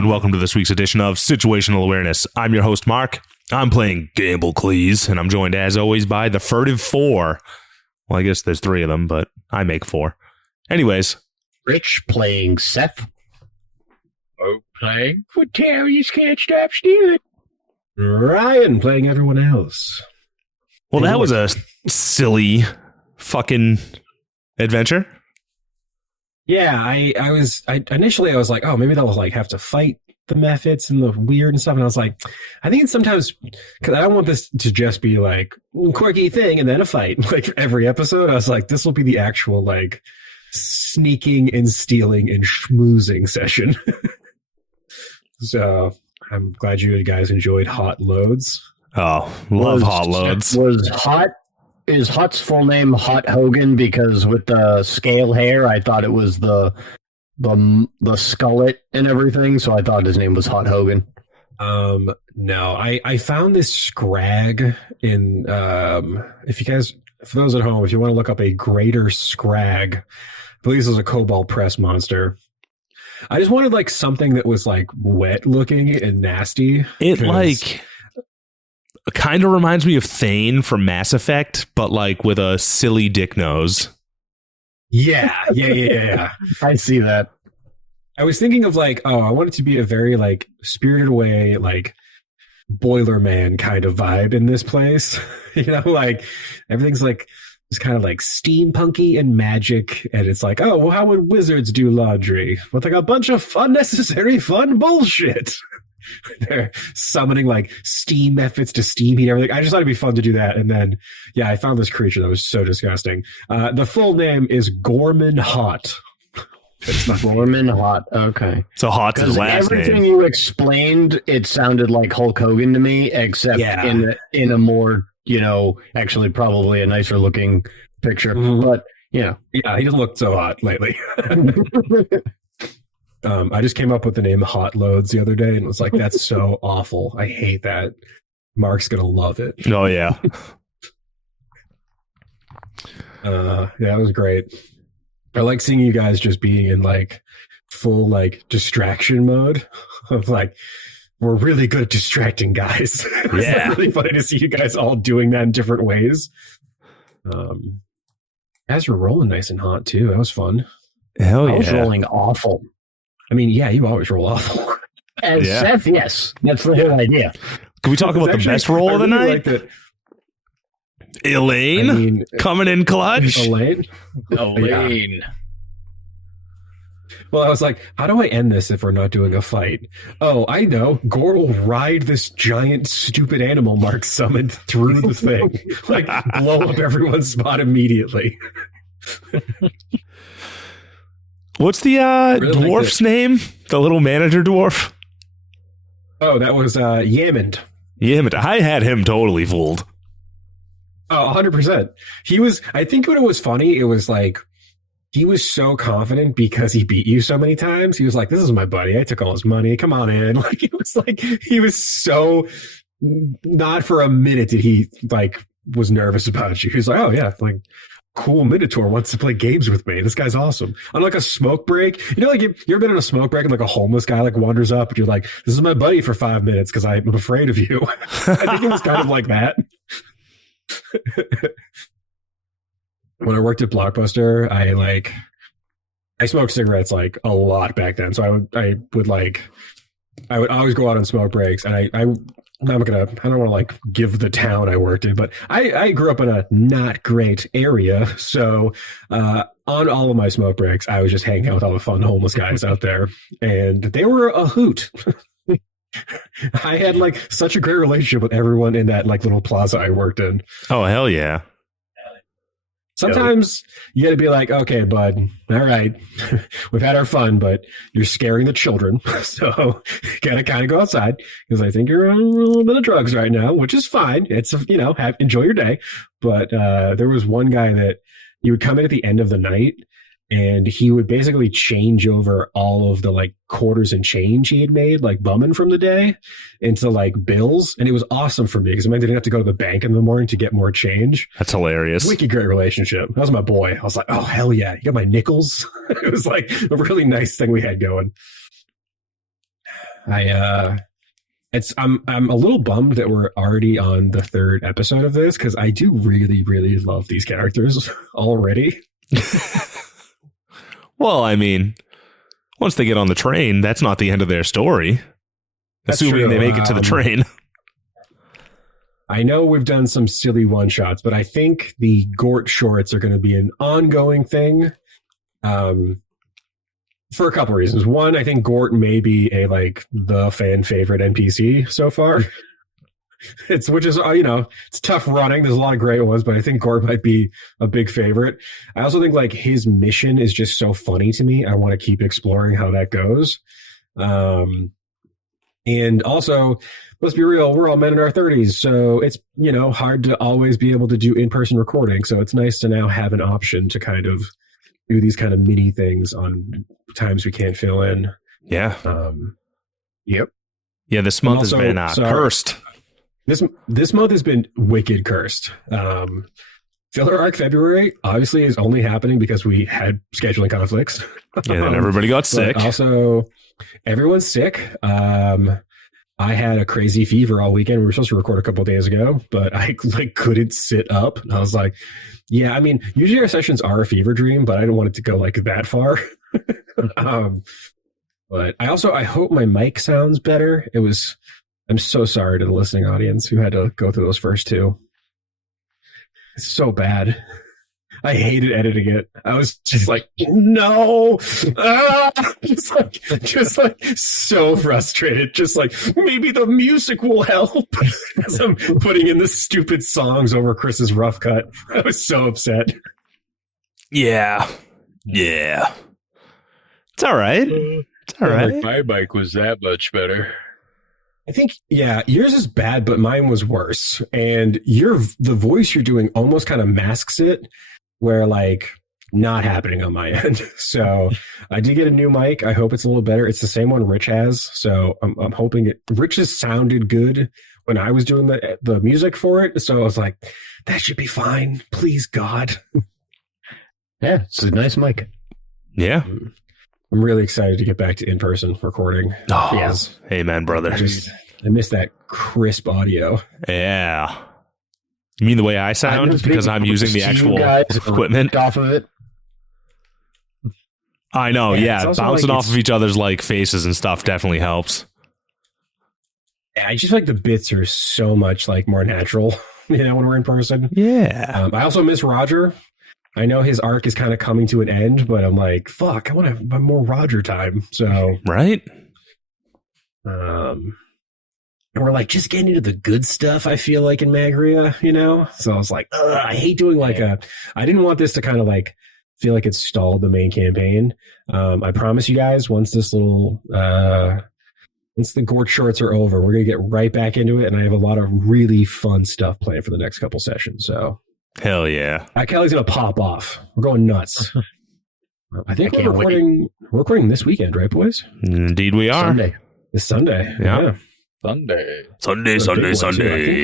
and welcome to this week's edition of Situational Awareness. I'm your host, Mark. I'm playing Gamble Cleese, and I'm joined, as always, by the Furtive Four. Well, I guess there's three of them, but I make four. Anyways. Rich playing Seth. Oh, playing Quintarius Can't Stop Stealing. Ryan playing everyone else. Well, that was a silly fucking adventure. Yeah, I initially was like, oh, maybe they'll like have to fight the methods and the weird and stuff. And I was like, I think it's sometimes, because I don't want this to just be like quirky thing and then a fight like every episode. I was like, this will be the actual like sneaking and stealing and schmoozing session. So I'm glad you guys enjoyed Hawt Loads. Oh, love Hawt Loads. Is Hawt's full name Hawt Hogan? Because with the scale hair, I thought it was the skullet and everything, so I thought his name was Hawt Hogan. No, I found this scrag in if you guys, for those at home, if you want to look up a greater scrag, I believe this is a cobalt press monster. I just wanted like something that was like wet looking and nasty. It like kind of reminds me of Thane from Mass Effect, but like with a silly dick nose. Yeah. I see that. I was thinking of like, oh, I want it to be a very like Spirited Away, like Boiler Man kind of vibe in this place. You know, like everything's like it's kind of like steampunky and magic, and it's like, oh, well, how would wizards do laundry? With like a bunch of unnecessary fun bullshit. They're summoning like steam methods to steam heat everything. I just thought it'd be fun to do that. And then, yeah, I found this creature that was so disgusting. The full name is Gorman Hawt. It's not Gorman Hawt. Okay. So Hawt's his last name. Everything you explained, it sounded like Hulk Hogan to me, except in a more, actually probably a nicer looking picture. Mm-hmm. But, yeah, he doesn't look so hot lately. I just came up with the name Hawt Loads the other day and was like, that's so awful. I hate that. Mark's going to love it. Oh, yeah. That was great. I like seeing you guys just being in like full like distraction mode of like, we're really good at distracting guys. It was like really funny to see you guys all doing that in different ways. Guys were rolling nice and hot too. That was fun. Hell yeah. I was rolling awful. I mean, yeah, you always roll awful. As Seth, yes. That's the whole idea. Can we talk about the best roll of the night? Elaine coming in clutch. Elaine. Yeah. Well, I was like, how do I end this if we're not doing a fight? Oh, I know. Gore will ride this giant, stupid animal Mark summoned through the thing. Like, blow up everyone's spot immediately. What's the dwarf's name? The little manager dwarf? Oh, that was Yamond. Yamond. I had him totally fooled. Oh, 100%. I think what it was funny, it was like, he was so confident because he beat you so many times. He was like, this is my buddy. I took all his money. Come on in. Like, it was like, he was so, not for a minute did he like, was nervous about you. He was like, oh yeah, like, cool Minotaur wants to play games with me. This guy's awesome. On like a smoke break, like you ever been on a smoke break and like a homeless guy like wanders up and you're like, this is my buddy for 5 minutes because I'm afraid of you. I think it was kind of like that. When I worked at Blockbuster, I smoked cigarettes like a lot back then. So I would always go out on smoke breaks, and I don't want to like give the town I worked in, but I grew up in a not great area. So on all of my smoke breaks, I was just hanging out with all the fun homeless guys out there, and they were a hoot. I had like such a great relationship with everyone in that like little plaza I worked in. Oh, hell yeah. Sometimes you got to be like, okay, bud, all right, we've had our fun, but you're scaring the children. So got to kind of go outside because I think you're on a little bit of drugs right now, which is fine. It's, enjoy your day. But there was one guy that he would come in at the end of the night and he would basically change over all of the like quarters and change he had made, like bumming from the day, into like bills. And it was awesome for me because it meant I didn't have to go to the bank in the morning to get more change. That's hilarious. Wicked great relationship. That was my boy. I was like, oh, hell yeah. You got my nickels. It was like a really nice thing we had going. I'm a little bummed that we're already on the third episode of this because I do really, really love these characters already. Well, I mean, once they get on the train, that's not the end of their story. That's Assuming true. they make it to the train. I know we've done some silly one-shots, but I think the Gort shorts are going to be an ongoing thing for a couple reasons. One, I think Gort may be the fan favorite NPC so far. It's tough running. There's a lot of great ones, but I think Gort might be a big favorite. I also think his mission is just so funny to me. I want to keep exploring how that goes. And also, let's be real, we're all men in our 30s, so it's, hard to always be able to do in-person recording. So it's nice to now have an option to kind of do these kind of mini things on times we can't fill in. Yeah. Yep. Yeah, this month has been cursed. This month has been wicked cursed. Filler arc February obviously is only happening because we had scheduling conflicts. Yeah, then everybody got sick. Also, everyone's sick. I had a crazy fever all weekend. We were supposed to record a couple of days ago, but I couldn't sit up. And I was like, yeah, I mean, usually our sessions are a fever dream, but I didn't want it to go that far. But I hope my mic sounds better. I'm so sorry to the listening audience who had to go through those first two. It's so bad. I hated editing it. I was just no, just so frustrated. Just maybe the music will help. As I'm putting in the stupid songs over Chris's rough cut. I was so upset. Yeah. It's all right. It's all right. My bike was that much better. I think, yeah, yours is bad, but mine was worse. And the voice you're doing almost kind of masks it, where not happening on my end. So I did get a new mic. I hope it's a little better. It's the same one Rich has. So I'm hoping it. Rich has sounded good when I was doing the music for it. So I was like, that should be fine. Please, God. Yeah, it's a nice mic. Yeah. I'm really excited to get back to in-person recording. Oh, yes. Amen, brother. I miss that crisp audio. Yeah. You mean the way I sound because I'm using the actual equipment off of it? I know, yeah. Bouncing off of each other's faces and stuff definitely helps. Yeah, I just feel like the bits are so much more natural, when we're in person. Yeah. I also miss Roger. I know his arc is kind of coming to an end, but I'm like, fuck, I want to have more Roger time. So right. And we're just getting into the good stuff, I feel like, in Magria, So I was like, I hate doing I didn't want this to kind of feel like it stalled the main campaign. I promise you guys, once this little, once the Gort shorts are over, we're going to get right back into it. And I have a lot of really fun stuff planned for the next couple sessions. So hell yeah. Kelly's going to pop off. We're going nuts. I think we're recording this weekend, right, boys? Indeed we are. This Sunday. Yeah. Sunday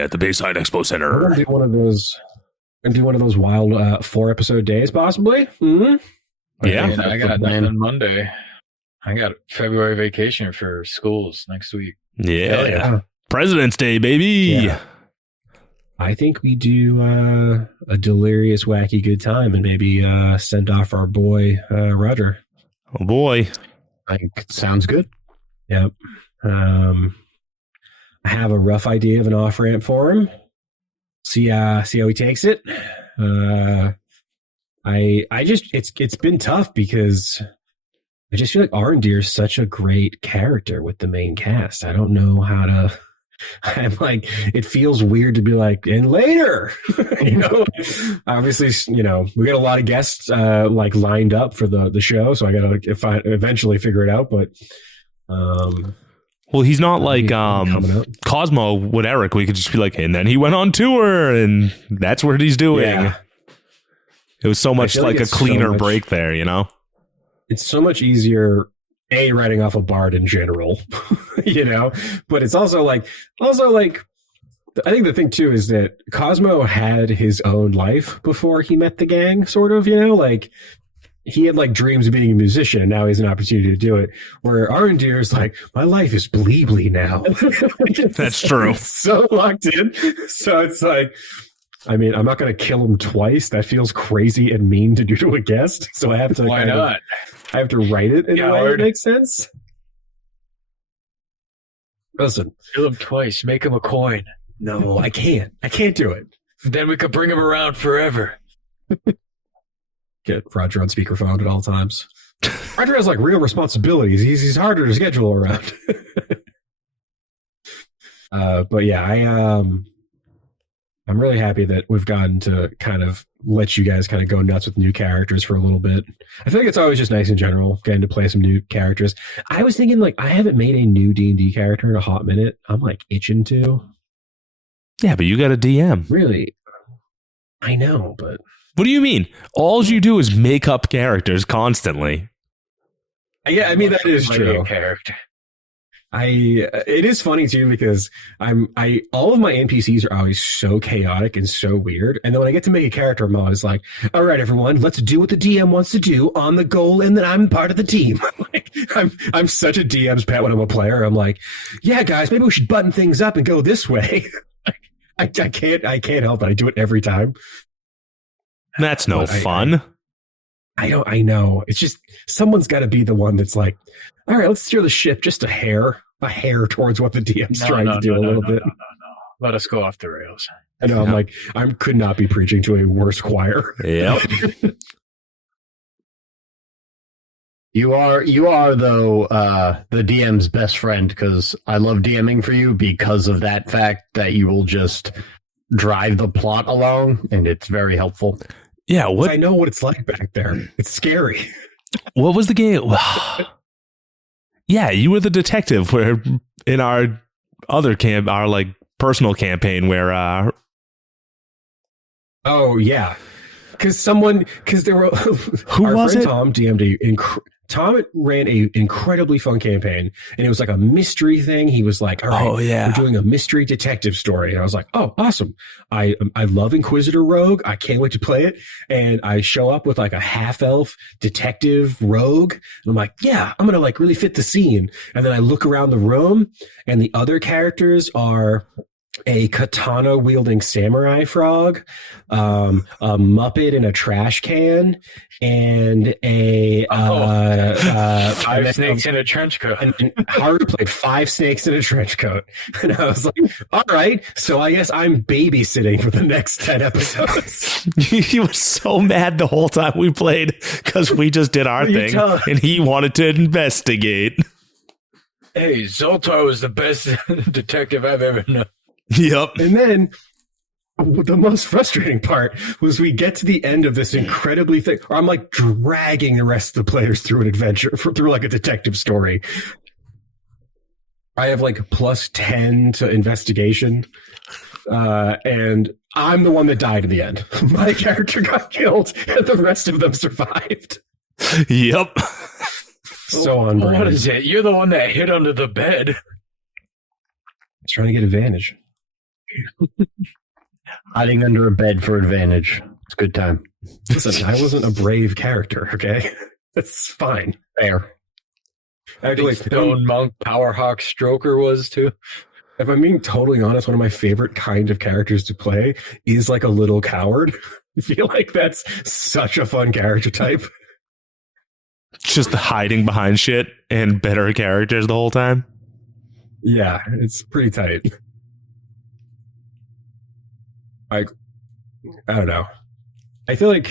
at the Bayside Expo Center. We're gonna do one of those wild 4-episode days, possibly. Mm-hmm. Yeah, I got nothing Monday. I got February vacation for schools next week. Yeah. President's Day, baby. Yeah. I think we do a delirious, wacky good time and maybe send off our boy Roger. Oh boy, I think it sounds good. Yep. I have a rough idea of an off ramp for him. See how he takes it. It's been tough because I just feel like Arndir is such a great character with the main cast. I don't know how to. I'm it feels weird to be and later, obviously, we got a lot of guests lined up for the show. So I got to eventually figure it out. But, well, he's not Cosmo with Eric. We could just be and then he went on tour and that's what he's doing. Yeah. It was so much a cleaner break there, It's so much easier, writing off a bard in general, but it's also I think the thing too is that Cosmo had his own life before he met the gang, sort of, he had like dreams of being a musician, and now he has an opportunity to do it. Where Arendir is like, my life is bleebly now. That's true. It's so locked in. So it's like, I mean, I'm not going to kill him twice. That feels crazy and mean to do to a guest. So I have to. Why not? I have to write it in a way that makes sense. Listen, Kill him twice. Make him a coin. no, I can't. I can't do it. Then we could bring him around forever. Get Roger on speakerphone at all times. Roger has like real responsibilities. He's harder to schedule around. But yeah, I'm really happy that we've gotten to kind of let you guys kind of go nuts with new characters for a little bit. I feel like it's always just nice in general getting to play some new characters. I was thinking like I haven't made a new D&D character in a hot minute. I'm like itching to. Yeah, but you got a DM. Really? I know, but What do you mean? All you do is make up characters constantly. yeah, I mean that is Plenty true. of character. It is funny too because all of my NPCs are always so chaotic and so weird, and then when I get to make a character, I'm always like, "All right, everyone, let's do what the DM wants to do on the goal, and then I'm part of the team." Like, I'm such a DM's pet when I'm a player. I'm like, "Yeah, guys, maybe we should button things up and go this way." I can't help it. I do it every time. That's no But fun. I know. It's just someone's got to be the one that's like, all right, let's steer the ship just a hair towards what the DM's trying to do a little bit. No. Let us go off the rails. I know. I'm like, I could not be preaching to a worse choir. Yep. You are though the DM's best friend because I love DMing for you because of that fact that you will just drive the plot along, and it's very helpful. Yeah, what I know what it's like back there. It's scary. what was the game? Yeah, you were the detective where in our other our like personal campaign where Oh yeah, because there were Who our was friend it? Tom DM'd Tom ran a incredibly fun campaign, and it was like a mystery thing. He was like, "All right, Oh, yeah. we're doing a mystery detective story," and I was like, "Oh, awesome! I love Inquisitor Rogue. I can't wait to play it." And I show up with like a half elf detective rogue, and I'm like, "Yeah, I'm gonna like really fit the scene." And then I look around the room, and the other characters are a katana wielding samurai frog, a Muppet in a trash can, and a 5 snakes in a trench coat. and Haru played 5 snakes in a trench coat. And I was like, all right, so I guess I'm babysitting for the next 10 episodes. He was so mad the whole time we played because we just did our You thing tell- and he wanted to investigate. Hey, Zoltar is the best detective I've ever known. Yep. And then the most frustrating part was we get to the end of this incredibly thick, or I'm like dragging the rest of the players through an adventure, through like a detective story. I have like plus 10 to investigation. And I'm the one that died in the end. My character got killed and the rest of them survived. Yep. So on brand. What is it? You're the one that hid under the bed. Trying to get advantage. Hiding under a bed for advantage. It's a good time. Listen, I wasn't a brave character, okay? That's fine. Fair. Actually, Stone Monk Powerhawk Stroker was too. if I'm being totally honest, one of my favorite kind of characters to play is like a little coward. I feel like that's such a fun character type. Just hiding behind shit and better characters the whole time. Yeah, it's pretty tight. I don't know. I feel like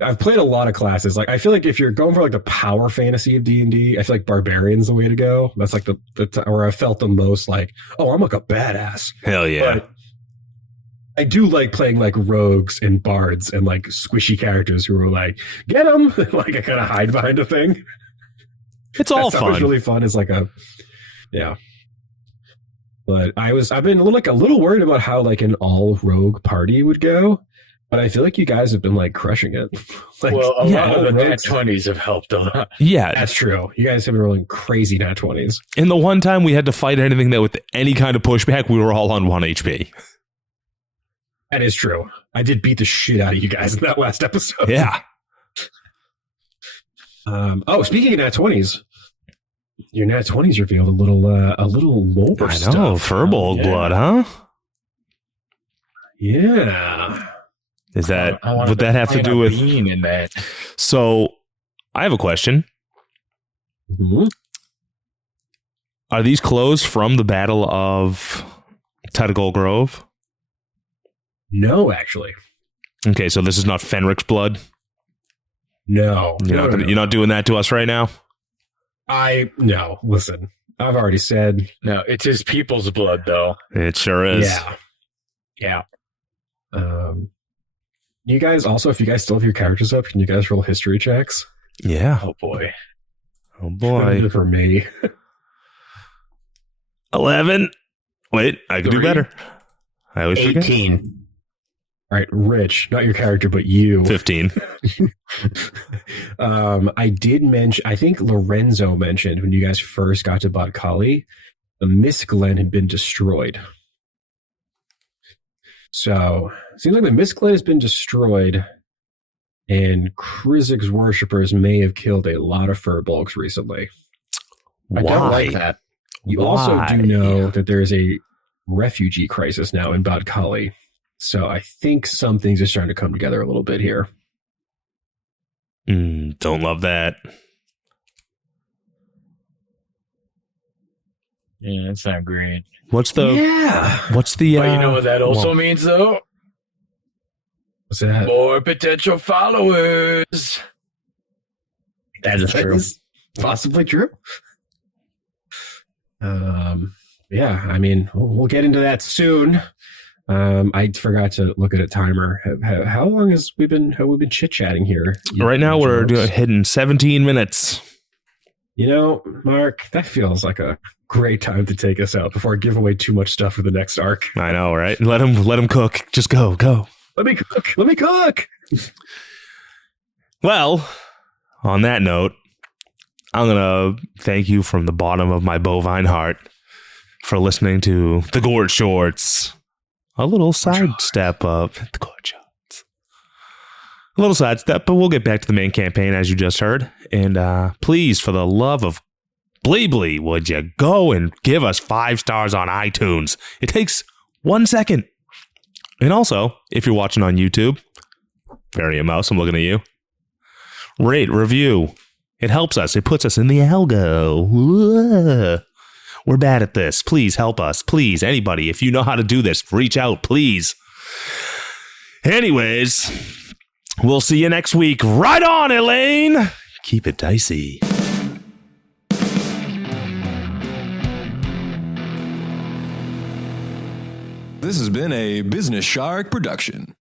I've played a lot of classes. Like, I feel like if you're going for like the power fantasy of D&D, I feel like Barbarian's the way to go. That's like where I felt the most like, oh, I'm like a badass. Hell yeah. But I do like playing like rogues and bards and like squishy characters who are like, get them. Like I kind of hide behind a thing. It's all That was fun. really fun. It's like yeah. But I've been a little worried about how like an all rogue party would go. But I feel like you guys have been like crushing it. Like, Well, a yeah, lot of the nat rogues- 20s have helped a lot. Yeah. That's true. You guys have been rolling crazy nat 20s. And the one time we had to fight anything that with any kind of pushback, we were all on 1 HP. That is true. I did beat the shit out of you guys in that last episode. Yeah. Speaking of nat 20s, your nat 20s revealed a little more I stuff. know, Furbolg yeah. blood, huh? Yeah. Is that I wanted would that have to plant do a with? bean in that? So, I have a question. Mhm. Are these clothes from the Battle of Tentacle Grove? No, actually. Okay, so this is not Fenric's blood. No. You're not doing that to us right now. No. Listen, I've already said. No, it's his people's blood, though. It sure is. Yeah. You guys also, if you guys still have your characters up, can you guys roll history checks? Yeah. Oh boy. Oh boy. For me. 11. Wait, I can do 3. better. I always forget. 18. All right, Rich, not your character, but you. 15. I did mention, I think Lorenzo mentioned when you guys first got to Bot Kali, the Mist Glen had been destroyed. So, it seems like the Mist Glen has been destroyed, and Krizik's worshippers may have killed a lot of Furbolgs recently. I don't like that. You also do know that there is a refugee crisis now in Bot Kali. So I think some things are starting to come together a little bit here. Don't love that. Yeah, that's not great. What's the? Yeah. What's the? But you know what that also means, though? What's that? More potential followers. That is true. Possibly true. Yeah, I mean, we'll get into that soon. I forgot to look at a timer. How long have we been chit chatting here? Right now we're hitting 17 minutes. You know, Mark, that feels like a great time to take us out before I give away too much stuff for the next arc. I know, right? Let him cook. Just go. Let me cook. Well, on that note, I'm gonna thank you from the bottom of my bovine heart for listening to the Gourd Shorts. A little sidestep of the Gourd Shorts. A little sidestep, but we'll get back to the main campaign as you just heard. And please, for the love of Bleebly, would you go and give us 5 stars on iTunes? It takes 1 second. And also, if you're watching on YouTube, Bury a Mouse, I'm looking at you. Rate, review. It helps us. It puts us in the algo. Whoa. We're bad at this. Please help us. Please, anybody, if you know how to do this, reach out, please. Anyways, we'll see you next week. Right on, Elaine. Keep it dicey. This has been a Business Shark production.